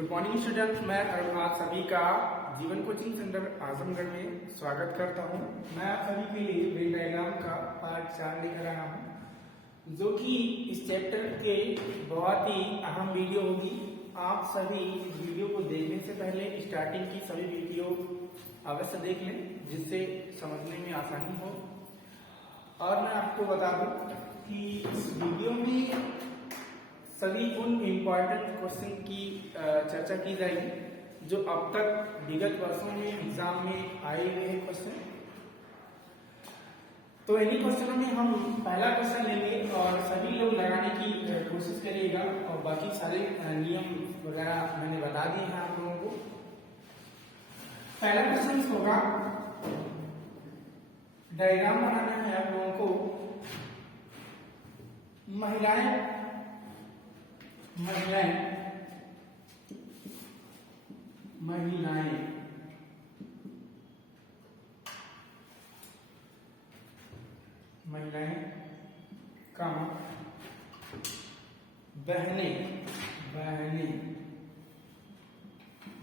Good morning students, मैं आप सभी का जीवन कोचिंग सेंटर आजमगढ़ में स्वागत करता हूं। मैं आप सभी के लिए वेन डायग्राम का पार्ट 4 लेकर आया हूं, जो कि इस चैप्टर के बहुत ही अहम वीडियो होगी। आप सभी वीडियो को देखने से पहले स्टार्टिंग की सभी वीडियो अवश्य देख लें, जिससे समझने में आसानी हो। और मैं आपको बता दूं कि इस वीडियो में सभी उन इम्पॉर्टेंट क्वेश्चन की चर्चा की जाएगी जो अब तक विगत वर्षों में एग्जाम में आए हुए हैं क्वेश्चन। तो इन्हीं क्वेश्चनों में हम पहला क्वेश्चन लेंगे और सभी लोग लगाने की कोशिश करिएगा, और बाकी सारे नियम वगैरह मैंने बता दिए हैं आप लोगों को। पहला क्वेश्चन होगा, डायग्राम बनाना है आप लोगों को। महिलाएं कामा बहनें,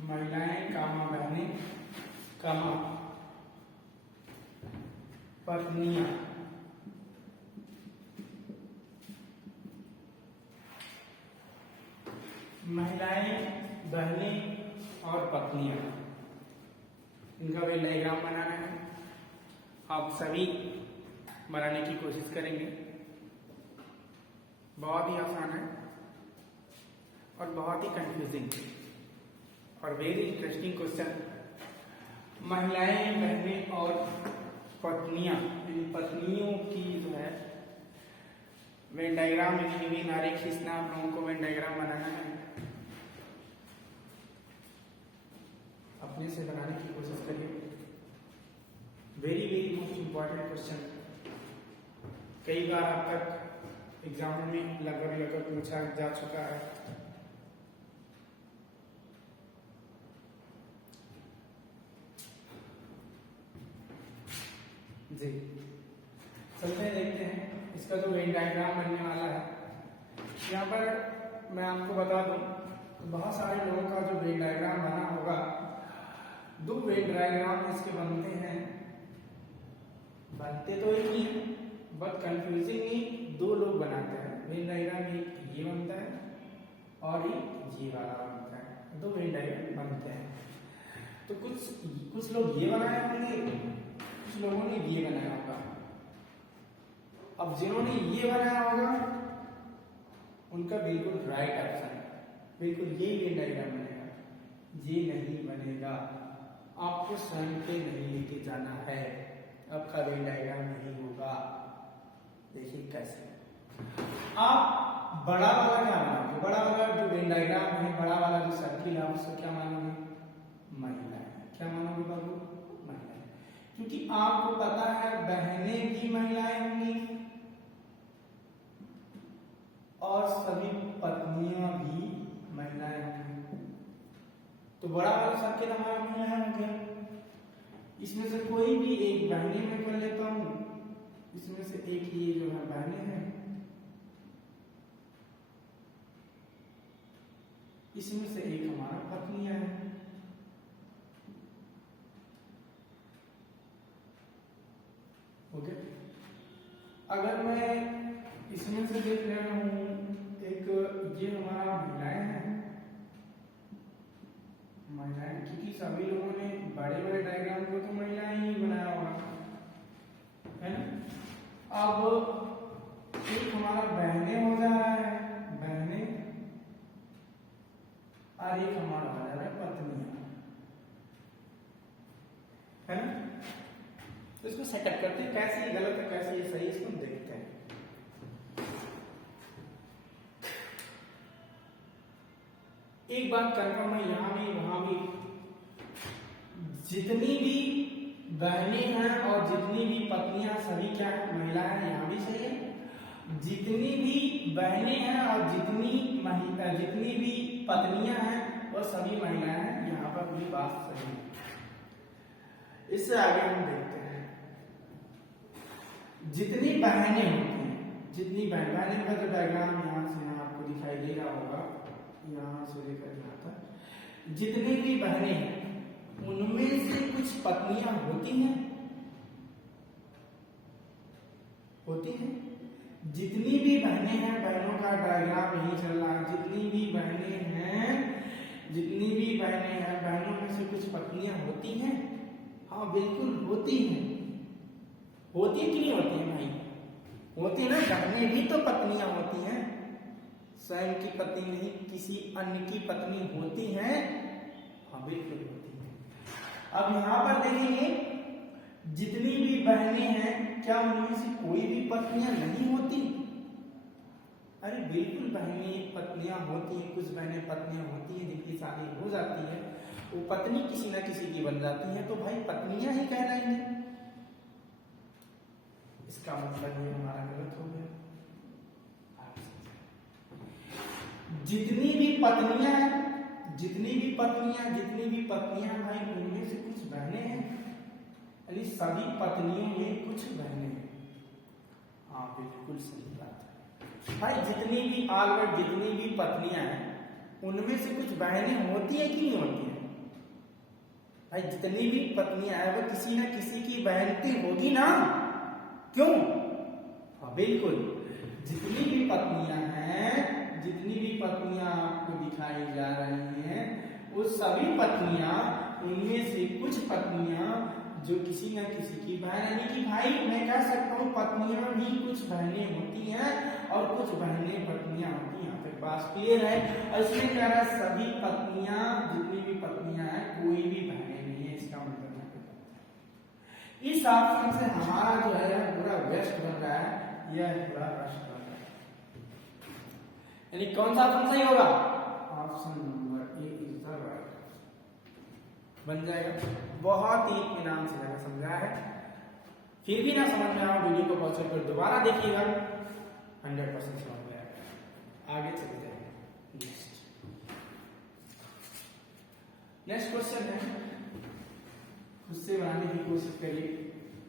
महिलाएं कामा बहनें कामा पत्नियां, महिलाएं, बहनें और पत्नियां, इनका वेन डायग्राम बनाना है। आप सभी बनाने की कोशिश करेंगे। बहुत ही आसान है और बहुत ही कंफ्यूजिंग और वेरी इंटरेस्टिंग क्वेश्चन। महिलाएं, बहनें और पत्नियां, इन पत्नियों की जो है वेन डायग्राम में आरेख खींचना, आप लोगों को वेन डायग्राम बनाना है। अपने से बनाने की कोशिश करिए। Very very most important question, कई बार अब तक एग्जाम में लगभग पूछा जा चुका है। जी चलते देखते हैं इसका जो वेन डायग्राम बनने वाला है। यहाँ पर मैं आपको बता दूं, तो बहुत सारे लोगों का जो वेन डायग्राम बना होगा, दो वेन डायग्राम इसके बनते हैं। बनते तो एक ही है, बट कंफ्यूजिंग ही दो लोग बनाते हैं। वेन डायग्राम एक ये बनता है और एक ये वाला बनता है। दो वेन डायग्राम बनते हैं। तो कुछ लोग ये बनाए होंगे, कुछ लोगों ने ये बनाया होगा। अब जिन्होंने ये बनाया होगा उनका बिल्कुल राइट ऑप्शन, बिल्कुल यही वेन डायग्राम बनेगा। ये नहीं बनेगा, आपको स्वयं पे नहीं लेके जाना है, आपका वेन डायग्राम नहीं होगा। देखिए कैसे आप बड़ा वाला क्या मानोगे, बड़ा वाला जो वेन डायग्राम है, बड़ा वाला जो सर्किल है, उसको क्या मानोगे? महिला। क्या मानोगे बाबू? महिला। क्योंकि आपको पता है बहनें भी महिलाएं होंगी और सभी पत्नियां भी महिलाएं होंगी। तो बड़ा वाला सर्किल हमारा महिलाएं हो गया। इसमें से कोई भी एक बहने में कर लेता हूं, इसमें से एक ये जो है बहने हैं, इसमें से एक हमारा पत्नियां है। ओके, अगर मैं इसमें से देख रहा हूं, एक ये हमारा महिलाएं हैं, क्योंकि सभी लोगों ने बड़े बड़े डायग्राम को तो महिलाएं ही बनाया होगा, है ना। अब एक हमारा बहने हो जा रहा है, बहने, और एक हमारा हो जा रहा है पत्नियां, है ना। तो इसको सेटअप करते हैं, कैसे ये गलत है कैसे ये सही है, इसको देखते हैं। एक बात कंफर्म है, यहां भी वहां भी जितनी भी बहनें हैं और जितनी भी पत्नियां, सभी क्या है? महिला है। यहां भी सही है। जितनी भी बहनें हैं और जितनी भी पत्नियां हैं वो सभी महिलाएं हैं। यहां पर भी बात सही है। इससे आगे हम देखते हैं, जितनी बहनें होती हैं, जितनी बहनें का जो डायग्राम यहां से यहां आपको दिखाई दे रहा होगा, यहाँ से लेकर यहाँ तक जितनी भी बहनें हैं उनमें से कुछ पत्नियां होती हैं, होती हैं। जितनी भी बहनें हैं, बहनों का डायग्राम यही चल रहा है, जितनी भी बहनें हैं, जितनी भी बहनें हैं, बहनों में से कुछ पत्नियां होती हैं। हाँ बिल्कुल होती हैं। होती कि नहीं होती है भाई? होती ना, बहनें भी तो पत्नियां होती हैं। स्वयं की पत्नी नहीं, किसी अन्य की पत्नी होती हैं। हाँ बिल्कुल होती है। अब यहां पर देखेंगे जितनी भी बहनें हैं, क्या उनमें से कोई भी पत्नियां नहीं होती? अरे बिल्कुल बहनें पत्नियां होती हैं। कुछ बहनें पत्नियां होती हैं जिनकी शादी हो जाती है, वो पत्नी किसी ना किसी की बन जाती है, तो भाई पत्नियां ही कहलाएंगी। इसका मतलब ये हमारा गलत हो गया। जितनी भी पत्नियां हैं, जितनी भी पत्नियां भाई उनमें से कुछ बहनें हैं, यानी सभी पत्नियों में कुछ बहनें हैं। हाँ बिल्कुल सही बात है भाई। जितनी भी ऑलरेडी जितनी भी पत्नियां हैं उनमें से कुछ बहनें होती है कि नहीं होती है? भाई जितनी भी पत्नियां हैं वो किसी ना किसी की बहनती होगी ना, क्यों? हाँ बिल्कुल। जितनी भी पत्नियां हैं, जितनी भी पत्नियां आपको दिखाई जा रही हैं, वो सभी पत्नियां, उनमें से कुछ पत्नियां जो किसी न किसी की बहन, यानी कि भाई मैं कह सकता हूँ पत्नियां भी कुछ बहनें होती हैं और कुछ बहनें पत्नियां होती हैं। फिर बात क्लियर है। और इसमें कह रहा है सभी पत्नियां, जितनी भी पत्नियां हैं कोई भी बहनें नहीं है, इसका मतलब इस ऑप्शन से हमारा जो है पूरा वेस्ट बन रहा है, यह पूरा वेस्ट बन रहा है। यानी कौन सा ऑप्शन सही होगा? Option number A is the right बन जाएगा। बहुत ही इत्मीनान से मैंने समझाया है। फिर भी ना समझ में आओ, वीडियो को पॉज कर दोबारा देखिएगा, 100% समझ में आएगा। आगे चलते हैं। नेक्स्ट क्वेश्चन है, खुद से बनाने की कोशिश करिए।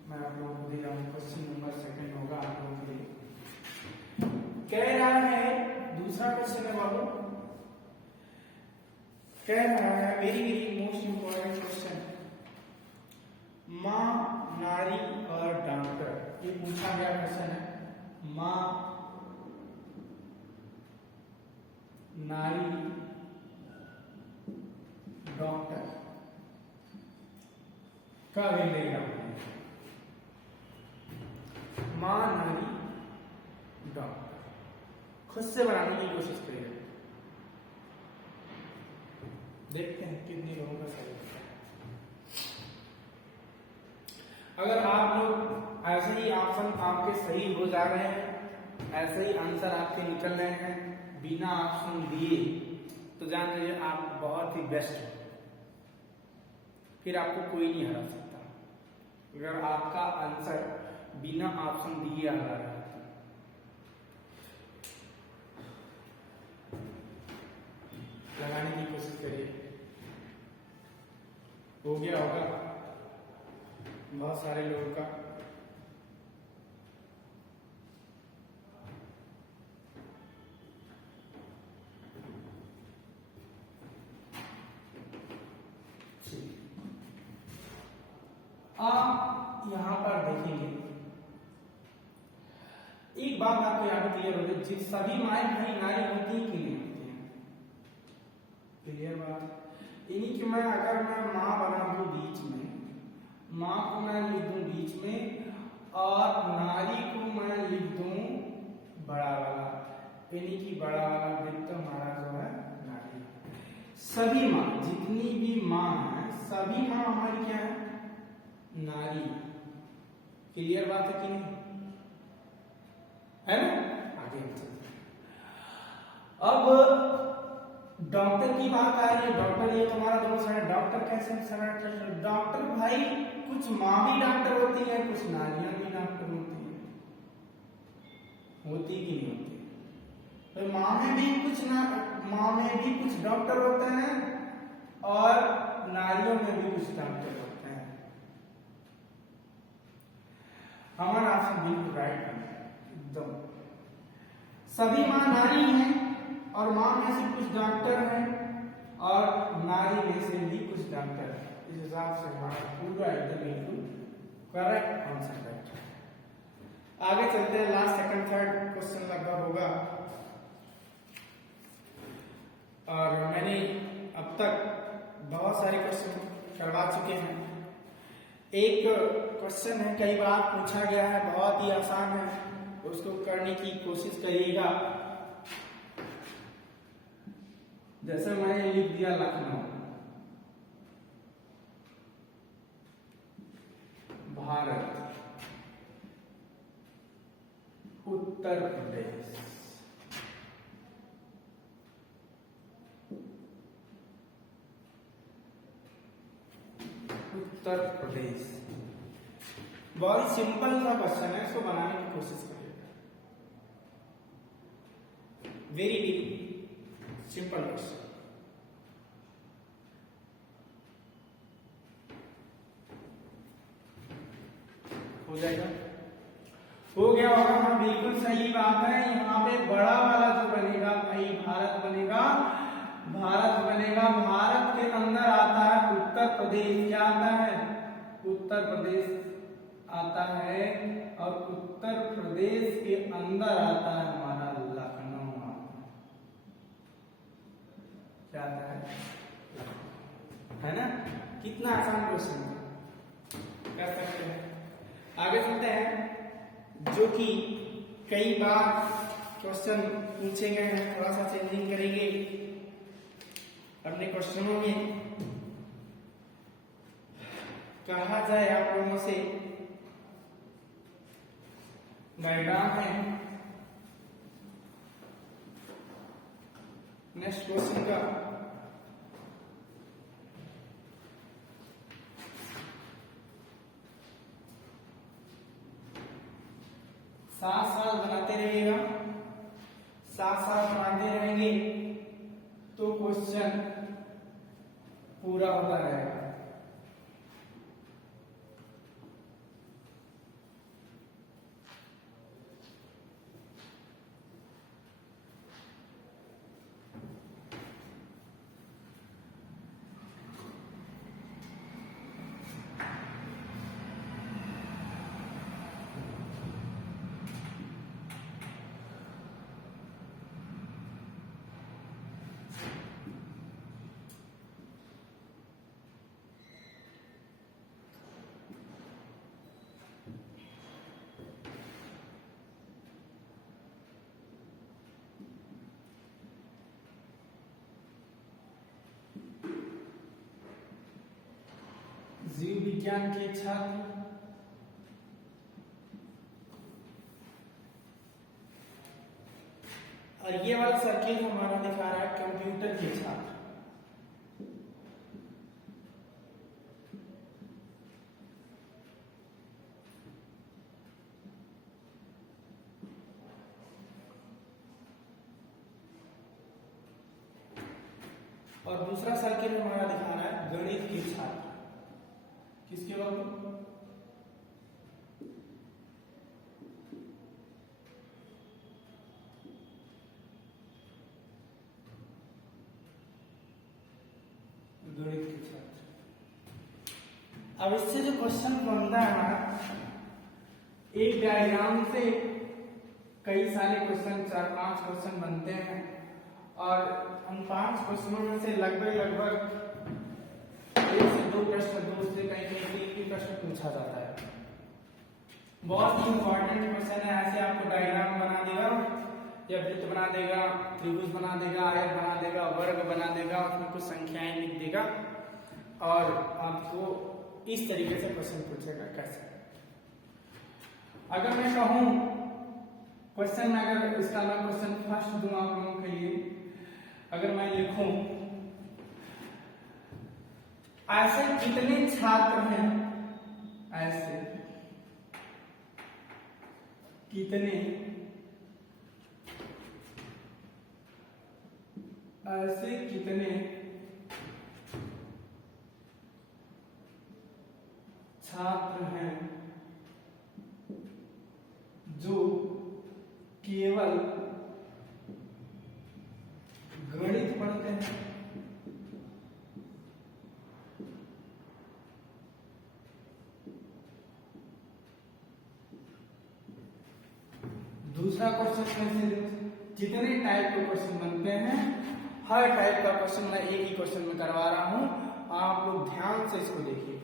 मैं आप लोगों को दे रहा हूँ, क्वेश्चन नंबर 2 होगा आप लोगों के लिए। कह रहा है, दूसरा क्वेश्चन है बाबू, कह रहा है very very most important question, माँ, नारी और डॉक्टर। ये पूछा गया क्वेश्चन है। माँ, नारी, डॉक्टर का वेन डायग्राम। माँ, नारी, डॉक्टर खुद से बनाने की कोशिश करिए, देखते हैं कितने लोगों का सही होता है। अगर आप लोग ऐसे ही ऑप्शन आपके सही हो जा रहे हैं, ऐसे ही आंसर आपके निकल रहे हैं बिना ऑप्शन दिए, तो जान लीजिए आप बहुत ही बेस्ट हो, फिर आपको कोई नहीं हरा सकता। अगर आपका आंसर बिना ऑप्शन दिए आ रहा है, लगाने की कोशिश करिए। हो गया होगा बहुत सारे लोगों का। आप यहां पर देखेंगे, एक बात आपको यहाँ पे क्लियर हो गई, जिन सभी माएँ भाई नारी होती हैं कि नहीं होती हैं? क्लियर बात। यानी कि मैं अगर मैं माँ बना दूं बीच में, माँ को मैं लिख दूं बीच में और नारी को मैं लिख दूं बड़ा वाला, यानी कि बड़ा वाला वृत्त हमारा जो है नारी। सभी माँ, जितनी भी माँ है, सभी माँ हमारी क्या है? नारी। क्लियर बात है कि नहीं? है ना? आगे चलते हैं। अब डॉक्टर की बात आ रही है। डॉक्टर ये तुम्हारा दोस्त है, डॉक्टर कैसे? डॉक्टर भाई कुछ माँ भी डॉक्टर होती है, कुछ नारियां भी डॉक्टर होती है, होती कि नहीं होती? तो माँ में भी कुछ डॉक्टर होते हैं और नारियों में भी कुछ डॉक्टर होते हैं। हमारा ऑप्शन बिल्कुल राइट है एकदम। सभी माँ नारी हैं और माँ में से कुछ डॉक्टर हैं और नारी में से भी कुछ डॉक्टर हैं। इस हिसाब से हमारा पूरा एकदम बिल्कुल करेक्ट आंसर बैठा है। आगे चलते हैं, लास्ट सेकंड थर्ड क्वेश्चन लगभग होगा। और मैंने अब तक बहुत सारे क्वेश्चन करवा चुके हैं। एक क्वेश्चन है, कई बार पूछा गया है, बहुत ही आसान है, उसको करने की कोशिश करिएगा। जैसे मैंने लिख दिया लखनऊ, भारत, उत्तर प्रदेश, उत्तर प्रदेश। बहुत सिंपल सा क्वेश्चन है, इसको बनाने की कोशिश करिएगा। Very simple question. हो जाएगा, हो गया होगा। हाँ बिल्कुल सही बात है। यहाँ पे बड़ा वाला जो बनेगा भाई भारत बनेगा, भारत बनेगा। भारत के अंदर आता है उत्तर प्रदेश। क्या आता है? उत्तर प्रदेश आता है। और उत्तर प्रदेश के अंदर आता है हमारा लखनऊ। क्या आता है ना? कितना आसान क्वेश्चन कर सकते हैं। आगे चलते हैं, जो कि कई बार क्वेश्चन पूछे गए हैं। थोड़ा सा चेंजिंग करेंगे अपने क्वेश्चनों में। कहा जाए आप लोगों से, डायग्राम है नेक्स्ट क्वेश्चन का। साथ साथ बनाते रहिएगा, साथ साथ बनाते रहेंगे तो क्वेश्चन पूरा होता रहेगा। जीव विज्ञान के छात्र, और ये वाला सर्किल हमारा दिखा रहा है कंप्यूटर के छात्र। और दूसरा सर्किल हमारा दिखा रहा है गणित के छात्र। किसके बाबू? गणित के छात्र। अब इससे जो क्वेश्चन बनता है हमारा, एक डायग्राम से कई सारे क्वेश्चन, 4-5 क्वेश्चन बनते हैं। और उन 5 क्वेश्चनों में से लगभग 1 से 2 प्रश्न, 2 से कहीं 3 प्रश्न पूछा जाता है। बहुत ही इंपॉर्टेंट क्वेश्चन है। ऐसे आपको डायग्राम बना देगा, या वृत्त बना देगा, त्रिभुज बना देगा, आयत बना देगा, वर्ग बना देगा, उसमें कुछ संख्याएं लिख देगा और आपको इस तरीके से क्वेश्चन पूछेगा। कैसे? अगर मैं कहूं क्वेश्चन में, अगर इसका मैं क्वेश्चन फर्स्ट दूं आप लोगों के लिए, अगर मैं लिखूं ऐसे कितने छात्र हैं, ऐसे कितने, ऐसे कितने छात्र हैं जो केवल दूसरा क्वेश्चन में से जितने टाइप के क्वेश्चन बनते हैं हर टाइप का क्वेश्चन मैं एक ही क्वेश्चन में करवा रहा हूं, आप लोग ध्यान से इसको देखिए।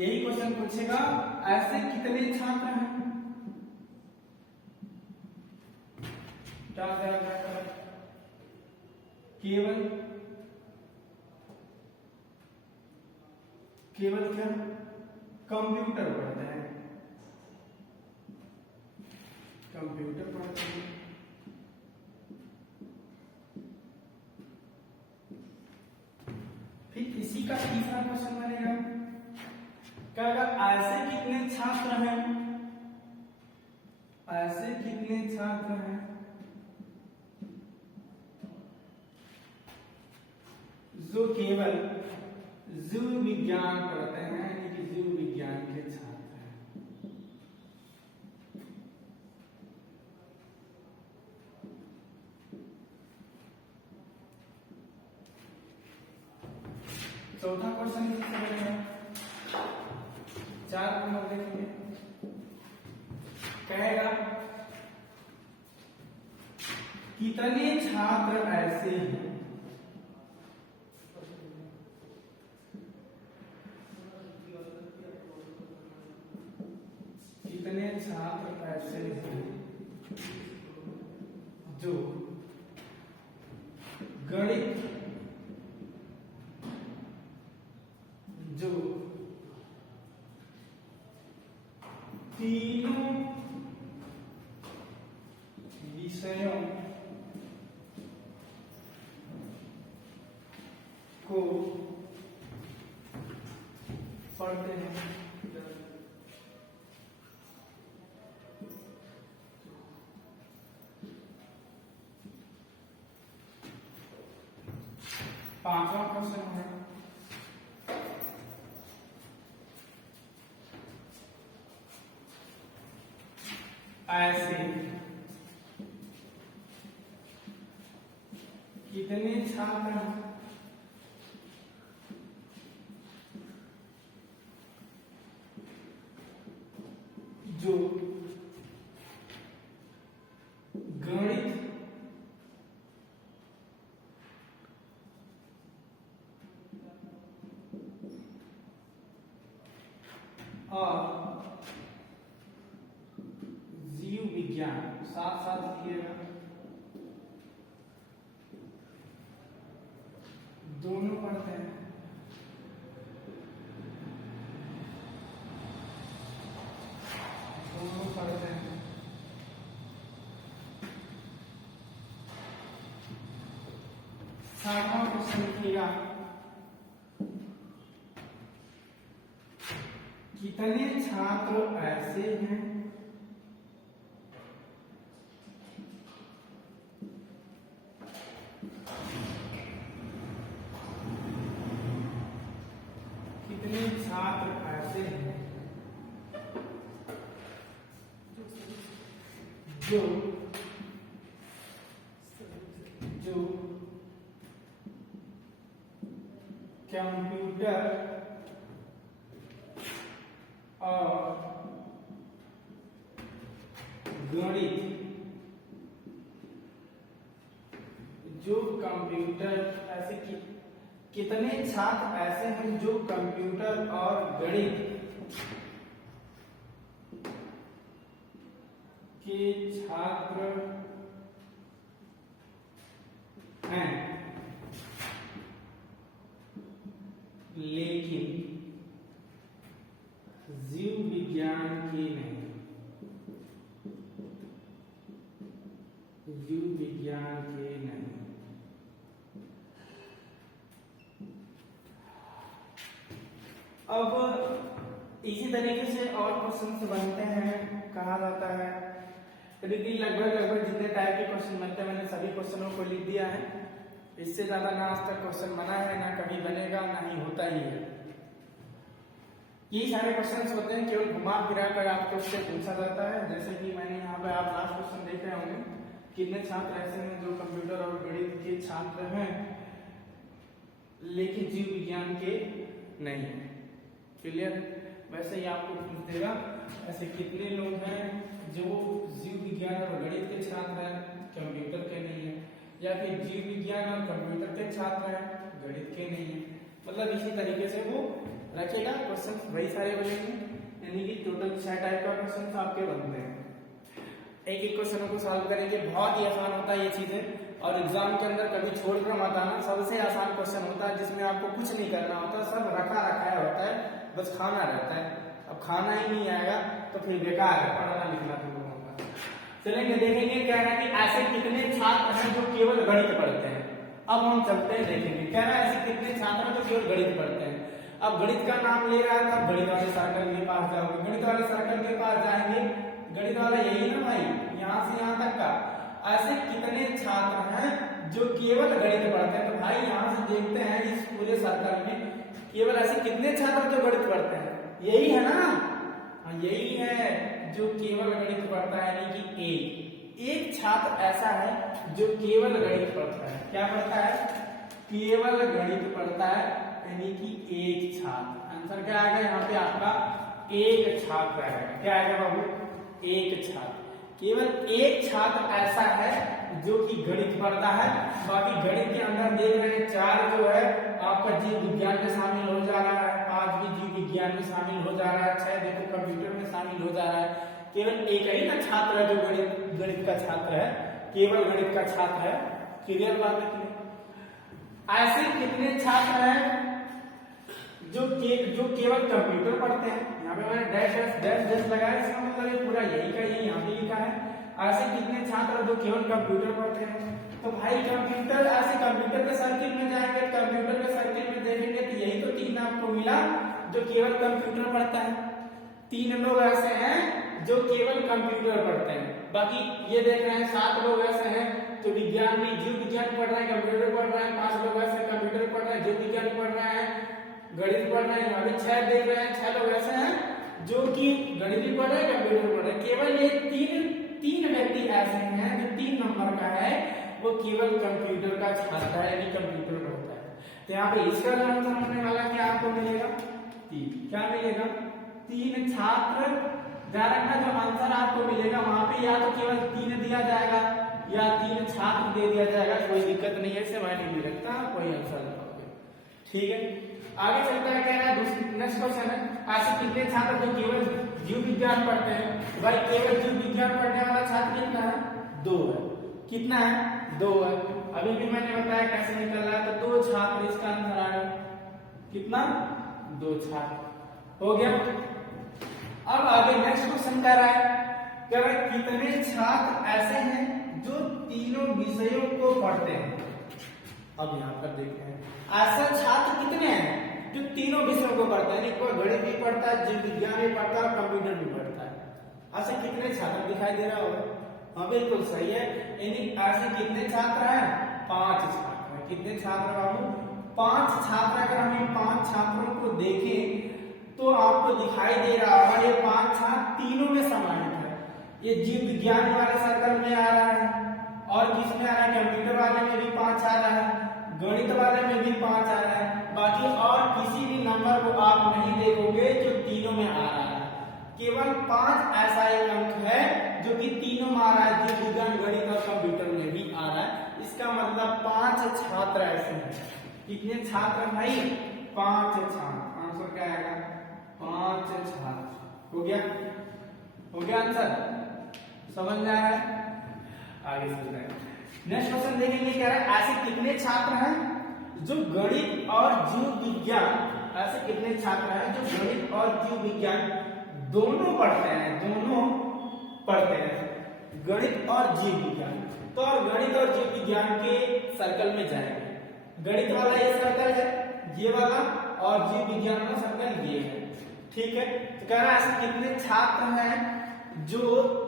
यही क्वेश्चन पूछेगा ऐसे कितने छात्र हैं, क्या केवल क्या कंप्यूटर पढ़ते हैं, कंप्यूटर पढ़ते हैं। फिर इसी का तीसरा क्वेश्चन बनेगा क्या, ऐसे कितने छात्र हैं, ऐसे कितने छात्र हैं जो केवल जीव विज्ञान पढ़ते हैं, यानी कि जीव विज्ञान के छात्र हैं। चौथा क्वेश्चन बनेगा, 4 नंबर देखेंगे, कहेगा कितने छात्र ऐसे हैं, कितने छात्र ऐसे हैं जो गणित तीनों विषयों को पढ़ते हैं। पांचवा क्वेश्चन है, ऐसे कितने छात्र जो गणित और जीव विज्ञान साथ साथ लिखिएगा, दोनों पढ़ते हैं। दोनों पढ़ते हैं। सातवां क्वेश्चन लिखिएगा, कितने छात्र ऐसे हैं जो कंप्यूटर और गणित, जो कंप्यूटर ऐसे कितने छात्र ऐसे हैं जो कंप्यूटर और गणित के छात्र हैं लेकिन जीव विज्ञान के नहीं, जीव विज्ञान के नहीं। अब इसी तरीके से और क्वेश्चन बनते हैं। कहा जाता है लगभग जितने टाइप के क्वेश्चन बनते हैं मैंने सभी क्वेश्चनों को लिख दिया है। इससे ज्यादा ना आज तक क्वेश्चन बना है, ना कभी बनेगा, ना ही होता ही है। ये सारे क्वेश्चंस होते हैं केवल घुमा फिरा कर आपको उससे पूछा जाता है। जैसे कि मैंने यहाँ पे आप लास्ट क्वेश्चन देख रहे होंगे, कितने छात्र ऐसे हैं जो कंप्यूटर और गणित के छात्र हैं लेकिन जीव विज्ञान के नहीं है। क्लियर? वैसे ही आपको पूछ देगा ऐसे कितने लोग हैं जो जीव विज्ञान और गणित के छात्र हैं, कंप्यूटर के नहीं है, या फिर जीव विज्ञान और कंप्यूटर के छात्र हैं, गणित के नहीं है। मतलब इसी तरीके से वो रखेगा, क्वेश्चन वही सारे बनेंगे, यानी कि टोटल 6 टाइप का क्वेश्चन आपके बनते हैं। एक एक क्वेश्चन को सॉल्व करेंगे, बहुत ही आसान होता है ये चीजें, और एग्जाम के अंदर कभी छोड़कर मत आना। सबसे आसान क्वेश्चन होता है जिसमें आपको कुछ नहीं करना होता, सब रखा रखाया होता है, बस खाना रहता है। अब खाना ही नहीं आएगा तो फिर बेकार है पढ़ना लिखना तुम लोगों का। चलेंगे देखेंगे क्या है कि ऐसे कितने छात्र हैं जो केवल गणित पढ़ते हैं। अब हम चलते हैं देखेंगे क्या है ऐसे कितने छात्र हैं जो केवल गणित पढ़ते हैं। अब गणित का नाम ले रहा है, गणित वाले सर्कल के पास जाओगे, गणित वाले सर्कल के पास जाएंगे, गणित वाला यही ना भाई, यहाँ से यहाँ तक का। ऐसे कितने छात्र हैं जो केवल गणित पढ़ते हैं। तो भाई यहाँ से देखते हैं इस पूरे सर्कल में केवल ऐसे कितने छात्र जो गणित पढ़ते हैं, यही है ना, यही है जो केवल गणित पढ़ता है, यानी कि एक छात्र ऐसा है जो केवल गणित पढ़ता है। क्या पढ़ता है? केवल गणित पढ़ता है, यानी कि एक छात्र। आंसर क्या आएगा यहाँ पे आपका? एक छात्र है। क्या आएगा बाबू? एक छात्र। केवल एक छात्र ऐसा है जो कि गणित पढ़ता है। बाकी गणित के अंदर देख रहे हैं 4 जो है आपका जीव विज्ञान में शामिल हो जा रहा है, 5 भी जीव विज्ञान में शामिल हो जा रहा है, 6 देखो कंप्यूटर में शामिल हो जा रहा है। केवल एक ही ना छात्र है जो गणित का छात्र है, केवल गणित का छात्र है। क्लियर बात है? ऐसे कितने छात्र हैं जो केवल कंप्यूटर पढ़ते हैं। यहाँ पे मैंने डैश डैश डैश लगाया, इसका मतलब ये पूरा यही का यही यहाँ पे लिखा है। ऐसे कितने छात्र जो केवल कंप्यूटर पढ़ते हैं। तो भाई कंप्यूटर, ऐसे कंप्यूटर के सर्किल में जाएंगे, कंप्यूटर के सर्किल में देखेंगे तो यही तो 3 आपको मिला जो केवल कंप्यूटर पढ़ता है। 3 लोग ऐसे हैं जो केवल कंप्यूटर पढ़ते हैं। बाकी ये देख रहे हैं 7 लोग ऐसे हैं जो विज्ञान में जीव विज्ञान पढ़ रहे हैं, कंप्यूटर पढ़ रहे हैं, 5 लोग ऐसे कंप्यूटर पढ़ रहे हैं, जीव विज्ञान पढ़ रहे हैं, गणित पढ़ रहे हैं। यहाँ पे 6 देख रहे हैं, 6 लोग ऐसे हैं जो कि गणित भी पढ़ रहे हैं, कंप्यूटर पढ़ रहे हैं। केवल ये तीन व्यक्ति ऐसे हैं जो 3 नंबर का है, वो केवल कंप्यूटर का छात्र है, यानी कंप्यूटर पढ़ता है। तो यहाँ पे इसका जो आंसर होने वाला क्या आपको मिलेगा? 3। क्या मिलेगा? 3 छात्र। ध्यान रखना जो आंसर आपको मिलेगा वहां पे या तो केवल 3 दिया जाएगा या 3 छात्र दे दिया जाएगा, कोई दिक्कत नहीं है, इससे मायने नहीं रखता, कोई आंसर लगाओगे। ठीक है, आगे चलता है। कह रहा है नेक्स्ट क्वेश्चन है, ऐसे कितने छात्र जो केवल जीव विज्ञान पढ़ते हैं। भाई केवल जीव विज्ञान पढ़ने वाला छात्र कितना है? 2 है। कितना है? 2 है। अभी भी मैंने बताया कैसे निकल रहा है, तो 2 छात्र इसका आंसर आएगा। कितना? 2 छात्र। हो गया। अब आगे नेक्स्ट क्वेश्चन कह रहा है, कह रहा है कितने छात्र ऐसे हैं जो तीनों विषयों को पढ़ते हैं। अब यहाँ पर देखते हैं ऐसा छात्र कितने हैं जो तीनों विषयों को पढ़ता है, कोई गणित भी पढ़ता है, जीव विज्ञान भी पढ़ता है, कंप्यूटर भी पढ़ता है। ऐसे कितने छात्र दिखाई दे रहा होगा? हाँ बिल्कुल सही है, यानी ऐसे कितने छात्र हैं? 5 छात्र हैं। कितने छात्र बाबू? 5 छात्र। अगर हम इन 5 छात्रों को देखें तो आपको दिखाई दे रहा होगा ये 5 छात्र तीनों में समाहित है। ये जीव विज्ञान वाले सर्कल में आ रहा है, और किसमें आ रहा है? कंप्यूटर वाले में भी 5 आ रहा है, गणित वाले में भी 5 आ रहा है। बाकी और किसी भी नंबर को आप नहीं देखोगे जो तीनों में आ रहा है। केवल 5 ऐसा एक अंक है जो कि तीनों में आ रहा है, जीव विज्ञान, गणित और कंप्यूटर में भी आ रहा है। इसका मतलब 5 छात्र ऐसे हैं। कितने छात्र भाई? 5 छात्र। आंसर क्या आएगा? 5 छात्र। हो गया? हो गया आंसर? समझ में आया? आगे चलते हैं। नेक्स्ट क्वेश्चन देखेंगे, क्या है ऐसे कितने छात्र हैं जो गणित और जीव विज्ञान, ऐसे कितने छात्र हैं जो गणित और जीव विज्ञान दोनों पढ़ते हैं, दोनों पढ़ते हैं, गणित और जीव विज्ञान। तो गणित और जीव विज्ञान के सर्कल में जाएंगे। गणित वाला ये सर्कल है, ये वाला, और जीव विज्ञान वाला सर्कल ये है। ठीक है, तो कह रहा है ऐसे कितने छात्र हैं जो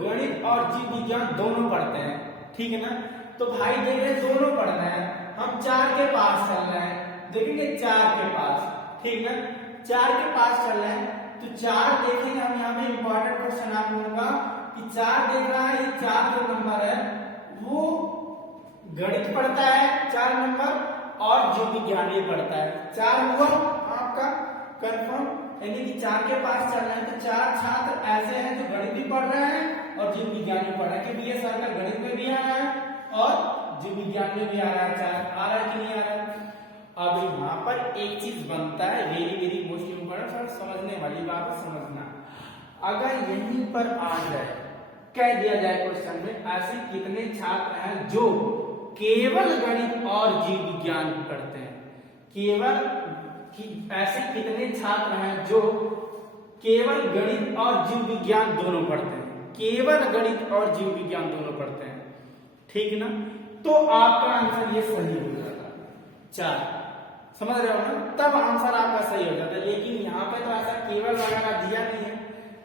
गणित और जीव विज्ञान दोनों पढ़ते हैं। ठीक है ना? तो भाई देखेंगे दोनों पढ़ना है, हम 4 के पास चल रहे हैं, देखेंगे 4 के पास। ठीक है, 4 के पास चल रहे हैं तो 4 देखेंगे हम। यहाँ पे इंपॉर्टेंट क्वेश्चन आप लोगों का कि 4 देख रहा है, ये 4 जो नंबर है वो गणित पढ़ता है 4 नंबर, और जीव विज्ञान ये पढ़ता है 4 हुआ आपका कंफर्म। यानी कि 4 के पास चल रहे हैं तो 4 छात्र ऐसे हैं जो गणित भी पढ़ रहे हैं और जीव विज्ञान भी पढ़ रहे हैं, क्योंकि ये सर का गणित में भी आ रहा है और जीव विज्ञान में भी आ रहा है। 4 आ रहा है कि नहीं आ रहा है? अब यहाँ पर एक चीज बनता है, वेरी वेरी मोस्ट इम्पोर्टेंट और समझने वाली बात है, समझना। अगर यहीं पर आ जाए, कह दिया जाए क्वेश्चन में, ऐसे कितने छात्र हैं जो केवल गणित और जीव विज्ञान पढ़ते हैं, ऐसे कितने छात्र हैं जो केवल गणित और जीव विज्ञान दोनों पढ़ते हैं, केवल गणित और जीव विज्ञान दोनों पढ़ते हैं, ठीक ना? तो आपका आंसर ये सही हो जाता है 4, समझ रहे हो ना? तब आंसर आपका सही हो जाता है। लेकिन यहाँ पे तो ऐसा केवल वगैरह दिया नहीं है,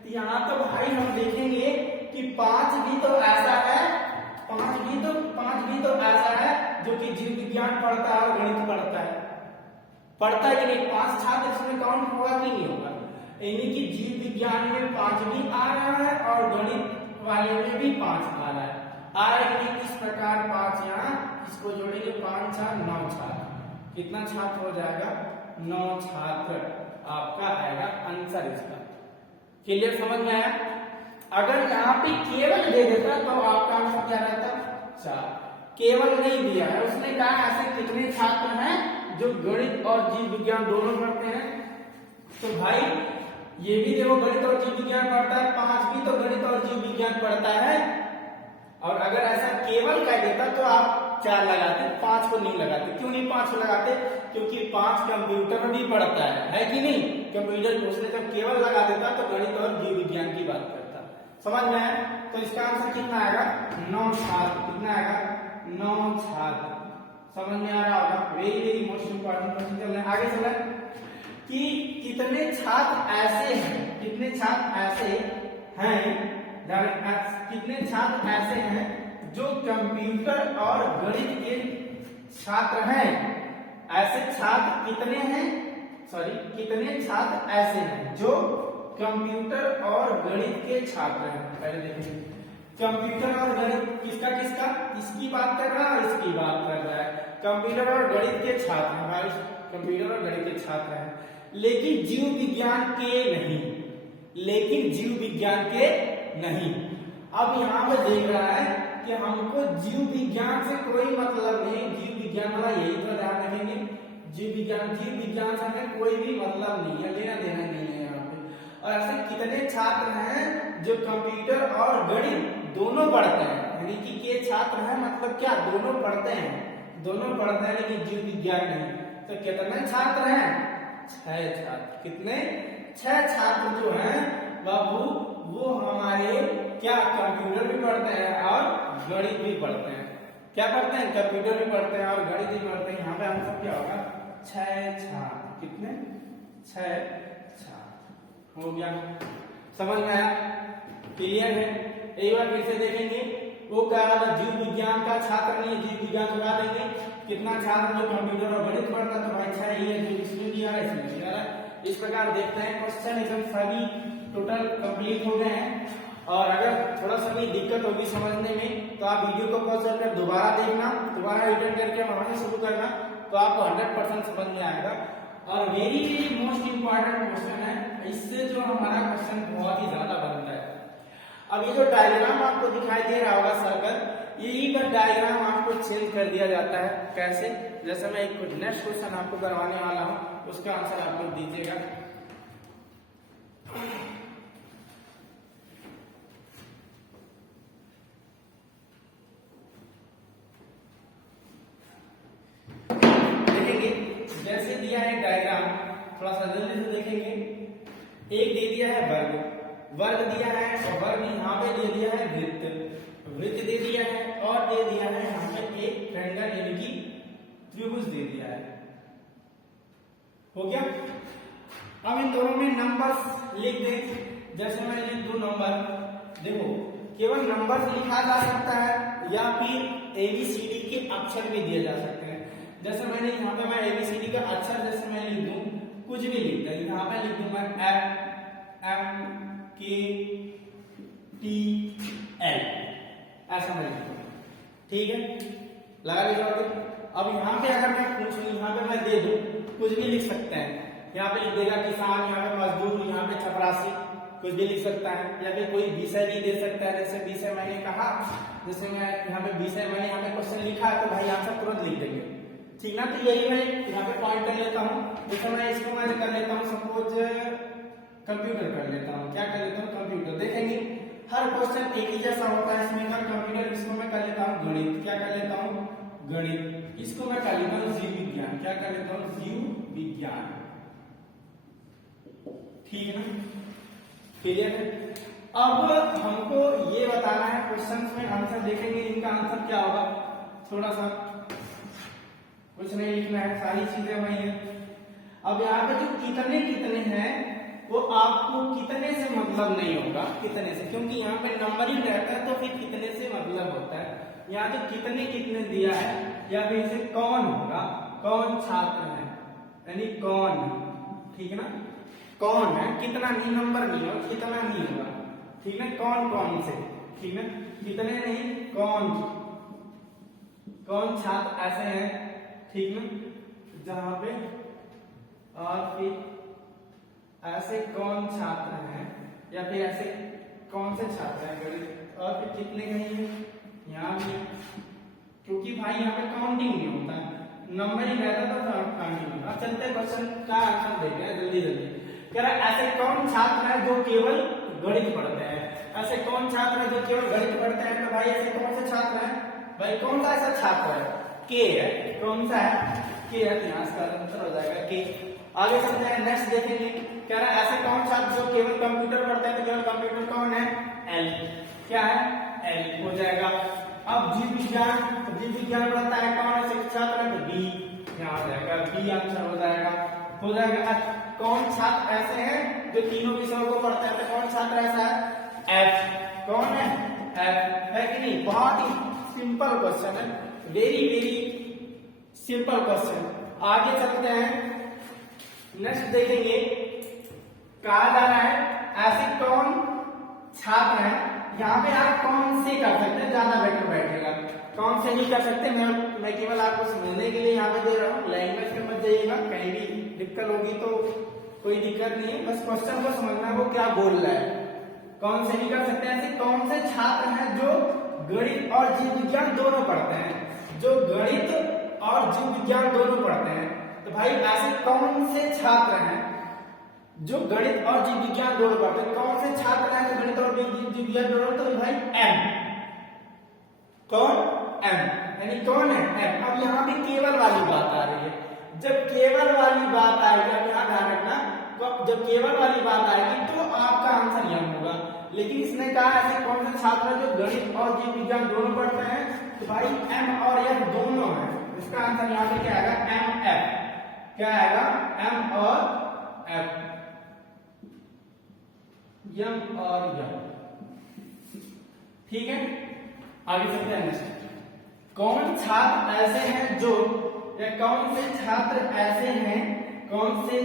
तो यहाँ तो भाई हम देखेंगे कि 5 भी तो ऐसा है, 5 भी तो ऐसा है जो कि जीव विज्ञान पढ़ता है और गणित पढ़ता है कि नहीं? 5 छात्र इसमें काउंट होगा कि नहीं होगा? यानी कि जीव विज्ञान में 5 भी आ रहा है और गणित वाले में भी 5 आ रहा है, इस प्रकार 5 यहाँ इसको जोड़ेंगे, 5 4 9 छात्र, कितना छात्र हो जाएगा? 9 छात्र आपका आएगा आंसर इसका। क्लियर, समझ में आया? अगर यहाँ पे केवल दे देता तो आपका आंसर क्या रहता? 4। केवल नहीं दिया है, उसने कहा ऐसे कितने छात्र हैं जो गणित और जीव विज्ञान दोनों पढ़ते हैं, तो भाई ये भी देखो गणित और जीव विज्ञान पढ़ता है, 5 भी तो गणित और जीव विज्ञान पढ़ता है। और अगर ऐसा केवल कह देता तो आप 4 लगाते, 5 को नहीं लगाते। क्यों नहीं 5 को लगाते? क्योंकि 5 कंप्यूटर भी पढ़ता है कि नहीं? कंप्यूटर को उसने जब केवल लगा देता तो गणित और जीव विज्ञान की बात करता। समझ में आया? तो इसका आंसर कितना आएगा? 9 छात्र। कितना आएगा? 9 छात्र। समझ में आ रहा होगा? Very very most important question चल रहा है। आगे चल रहा है कि कितने छात्र ऐसे हैं, कितने छात्र ऐसे हैं, कितने छात्र ऐसे हैं जो कंप्यूटर और गणित के छात्र हैं। ऐसे छात्र कितने हैं, कितने छात्र ऐसे हैं जो कंप्यूटर और गणित के छात्र हैं। पहले देखेंगे कंप्यूटर और गणित किसका किसका, इसकी बात कर रहा है, इसकी बात कर रहा है। कंप्यूटर और गणित के छात्र हैं भाई, कंप्यूटर और गणित के छात्र हैं, लेकिन जीव विज्ञान के नहीं, लेकिन जीव विज्ञान के नहीं। अब यहाँ पे देख रहा है कि हमको जीव विज्ञान से कोई मतलब नहीं, जीव विज्ञान वाला यही तो ध्यान रखेंगे, जीव विज्ञान से हमें कोई भी मतलब नहीं है, लेना देना नहीं है यहाँ पे। और ऐसे कितने छात्र हैं जो कंप्यूटर और गणित दोनों पढ़ते हैं, यानी कि के छात्र हैं मतलब क्या, दोनों पढ़ते हैं, लेकिन जीव विज्ञान नहीं। तो कितने छात्र हैं? 6 छात्र। कितने? 6 छात्र जो हैं बाबू वो हमारे क्या कंप्यूटर भी पढ़ते हैं और गणित भी पढ़ते हैं। क्या पढ़ते हैं? कंप्यूटर भी पढ़ते हैं और गणित भी पढ़ते हैं। यहाँ पे आंसर क्या होगा? 6 छात्र। कितने? 6 छात्र। हो गया, समझ में आया? क्लियर है? एक बार फिर से देखेंगे, वो कह रहा था जीव विज्ञान का छात्र नहीं है, जीव विज्ञान चला देंगे। कितना छात्र जो कंप्यूटर और गणित पढ़ता है, तो भाई 6 ही है, जो इसमें भी आ रहा है इसमें भी आ रहा है। इस प्रकार देखते हैं क्वेश्चन एकदम सभी टोटल कंप्लीट हो गए हैं। और अगर थोड़ा सा भी दिक्कत होगी समझने में तो आप वीडियो को पॉज करके दोबारा देखना, दोबारा रिटर्न करके वहां से शुरू करना, तो आपको 100% समझ में आएगा। और very very most important question है, इससे जो हमारा क्वेश्चन बहुत ही ज्यादा बनता है। अब ये जो डायग्राम आपको दिखाई दे रहा होगा सर्कल, यही पर डायग्राम आपको चेंज कर दिया जाता है। कैसे? जैसे मैं एक नेक्स्ट क्वेश्चन आपको करवाने वाला हूँ, उसका आंसर आप लोग दीजिएगा। देखेंगे जैसे दिया है डायग्राम, थोड़ा सा जल्दी से देखेंगे। एक दे दिया है वर्ग दिया है, और वर्ग यहाँ पे दे दिया है वृत्त दे दिया है, और दे दिया है यहाँ पे एक ट्रायंगल यानी कि त्रिभुज दे दिया है। हो गया? अब इन दोनों में नंबर्स लिख दें। जैसे मैं लिख दूं नंबर, देखो केवल नंबर्स लिखा जा सकता है या फिर ABCD के अक्षर भी दिए जा सकते हैं। जैसे मैंने यहाँ पे मैं ABCD का अक्षर जैसे मैं लिख दूं, कुछ भी लिख दूं, यहाँ पे लिख दूं मैं FMKTL, ऐसा मैं लिख दूं। ठीक है, लगा लीजिए। अब यहाँ पे अगर मैं पूछूं, यहाँ पे मैं दे दूं, कुछ भी लिख सकते हैं, यहाँ पे लिख देगा किसान, यहाँ पे मजदूर, यहाँ पे चपरासी, कुछ भी लिख सकता है, या फिर कोई विषय भी दे सकता है। जैसे विषय मैंने कहा, जैसे मैं यहाँ पे विषय मैंने यहाँ पे क्वेश्चन लिखा है तो भाई आंसर तुरंत लिख देंगे, ठीक ना। तो यही मैं यहाँ पे पॉइंट कर लेता हूँ। जैसे मैं इसको मैं कर लेता हूँ, सपोज कंप्यूटर कर लेता हूँ, क्या कर लेता हूँ, कंप्यूटर। देखेंगे हर क्वेश्चन एक ही जैसा होता है इसमें का कंप्यूटर। इसको मैं कर लेता हूँ गणित, क्या कर लेता हूँ, गणित। इसको मैं कर लेता हूँ जीव विज्ञान, क्या कर लेता हूँ, जीव विज्ञान, ठीक है ना, क्लियर है। अब हमको ये बताना है, क्वेश्चंस में आंसर देखेंगे, इनका आंसर क्या होगा, थोड़ा सा कुछ नहीं लिखना है, सारी चीजें वही है। अब यहाँ पे जो कितने कितने हैं वो आपको कितने से मतलब नहीं होगा, कितने से, क्योंकि यहाँ पे नंबरिंग रहता है तो फिर कितने से मतलब होता है। यहाँ तो कितने कितने दिया है, या फिर इसे कौन होगा, कौन छात्र है, यानी कौन, ठीक है ना, कौन है, कितना नहीं, नंबर नहीं होगा, कितना नहीं होगा, ठीक है, कौन कौन से, ठीक है, कितने नहीं, कौन कौन छात्र ऐसे हैं, ठीक ना, जहां पे और फिर ऐसे कौन छात्र हैं, या फिर ऐसे कौन से छात्र हैं गणित, और फिर कितने कहीं हैं यहाँ भी, क्योंकि भाई यहाँ पे काउंटिंग नहीं होता है, नंबर ही रहता था तो काउंटिंग होता। चलते क्वेश्चन का आंसर देखते हैं जल्दी जल्दी। कह रहा है ऐसे कौन छात्र है जो केवल गणित पढ़ते हैं, ऐसे कौन छात्र है जो केवल गणित पढ़ते हैं। तो भाई ऐसे कौन से छात्र हैं, भाई कौन सा ऐसा छात्र है, के है, कौन सा है, के है, यहाँ इसका आंसर हो जाएगा के। आगे चलते हैं, नेक्स्ट देखेंगे। कह रहा है ऐसे कौन छात्र जो केवल कंप्यूटर पढ़ते हैं, तो केवल कंप्यूटर कौन है, एल, क्या है, एल हो जाएगा। अब जीव विज्ञान, जीव विज्ञान पढ़ता है कौन ऐसे छात्र है, तो बी, यहाँ आ जाएगा बी, आंसर हो जाएगा, हो जाएगा। कौन छात्र ऐसे हैं जो तीनों विषयों को पढ़ते हैं, तो कौन छात्र ऐसा है, एफ, कौन है, एफ, है कि नहीं। बहुत ही सिंपल क्वेश्चन है, वेरी वेरी सिंपल क्वेश्चन। आगे चलते हैं, नेक्स्ट देखेंगे। कहा जा रहा है ऐसे कौन छात्र है, यहाँ पे आप कौन से कर सकते हैं, ज्यादा बेटर बैठेगा, कौन से नहीं कर सकते। मैं केवल आपको समझने के लिए यहाँ पे दे रहा हूँ, लैंग्वेज में मत जाइएगा, कहीं भी दिक्कत होगी तो कोई दिक्कत नहीं है, बस क्वेश्चन को समझना वो क्या बोल रहा है। कौन से नहीं कर सकते, ऐसे कौन से छात्र हैं जो गणित और जीव विज्ञान दोनों पढ़ते हैं, जो गणित और जीव विज्ञान दोनों पढ़ते हैं। तो भाई ऐसे कौन से छात्र हैं जो गणित और जीव विज्ञान दोनों पढ़ते हैं, कौन से छात्र हैं जो गणित और जीव विज्ञान दोनों, तो भाई एम, कौन, एम, यानी कौन है, एम। अब यहाँ भी केवल वाली बात आ रही है, जब केवल वाली बात आएगी, अब यहाँ ध्यान रखना, जब केवल वाली बात आएगी तो आपका आंसर यम होगा। लेकिन इसने कहा ऐसे कौन से छात्र हैं जो गणित और जीव विज्ञान दोनों पढ़ते हैं, तो भाई एम और एफ दोनों है, इसका आंसर यहाँ पे क्या आएगा, एम एफ, क्या आएगा, एम और एफ, यम और यम, ठीक है। आगे चलते हैं नेक्स्ट। कौन छात्र ऐसे हैं जो, या कौन से छात्र ऐसे हैं, कौन से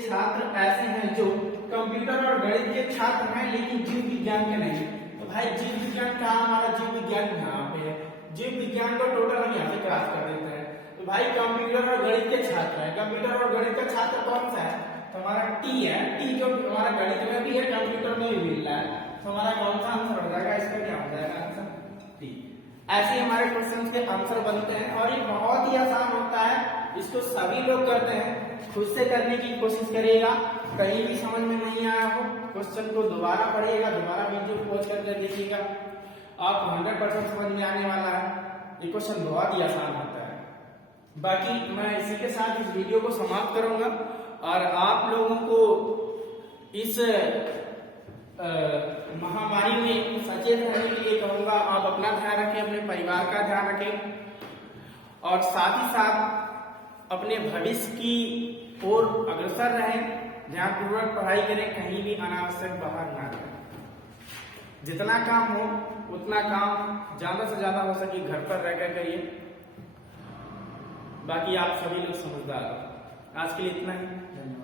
छात्र ऐसे हैं जो कंप्यूटर और गणित के छात्र हैं लेकिन जीव विज्ञान के नहीं। तो भाई जीव विज्ञान का हमारा जीव विज्ञान यहाँ पे है, जीव विज्ञान को टोटल हम यहाँ पे क्रॉस कर देते हैं। तो भाई कंप्यूटर और गणित के छात्र है, कंप्यूटर और गणित का छात्र कौन सा है, तो हमारा टी है, टी जो हमारा गणित में भी है कंप्यूटर में भी मिल रहा है, तो हमारा कौन सा आंसर हो जाएगा, इसका क्या हो जाएगा आंसर, टी। ऐसे हमारे क्वेश्चंस के आंसर बनते हैं और ये बहुत ही आसान होता है, इसको सभी लोग करते हैं। खुद से करने की कोशिश करिएगा, कहीं भी समझ में नहीं आया हो क्वेश्चन को दोबारा पढ़िएगा, दोबारा वीडियो पॉज करके देखिएगा, आपको 100% समझ में आने वाला है। ये क्वेश्चन बहुत ही आसान होता है। बाकी मैं इसी के साथ इस वीडियो को समाप्त करूंगा और आप लोगों को इस महामारी में सचेत रहने के लिए कहूंगा, आप अपना ध्यान रखें, अपने परिवार का ध्यान रखें और साथ ही साथ अपने भविष्य की ओर अग्रसर रहें, ध्यानपूर्वक पढ़ाई करें, कहीं भी अनावश्यक बाहर ना जाएं। जितना काम हो उतना काम ज्यादा से ज्यादा हो सके घर पर रहकर करिए। बाकी आप सभी लोग समझदार हो। आज के लिए इतना ही, धन्यवाद।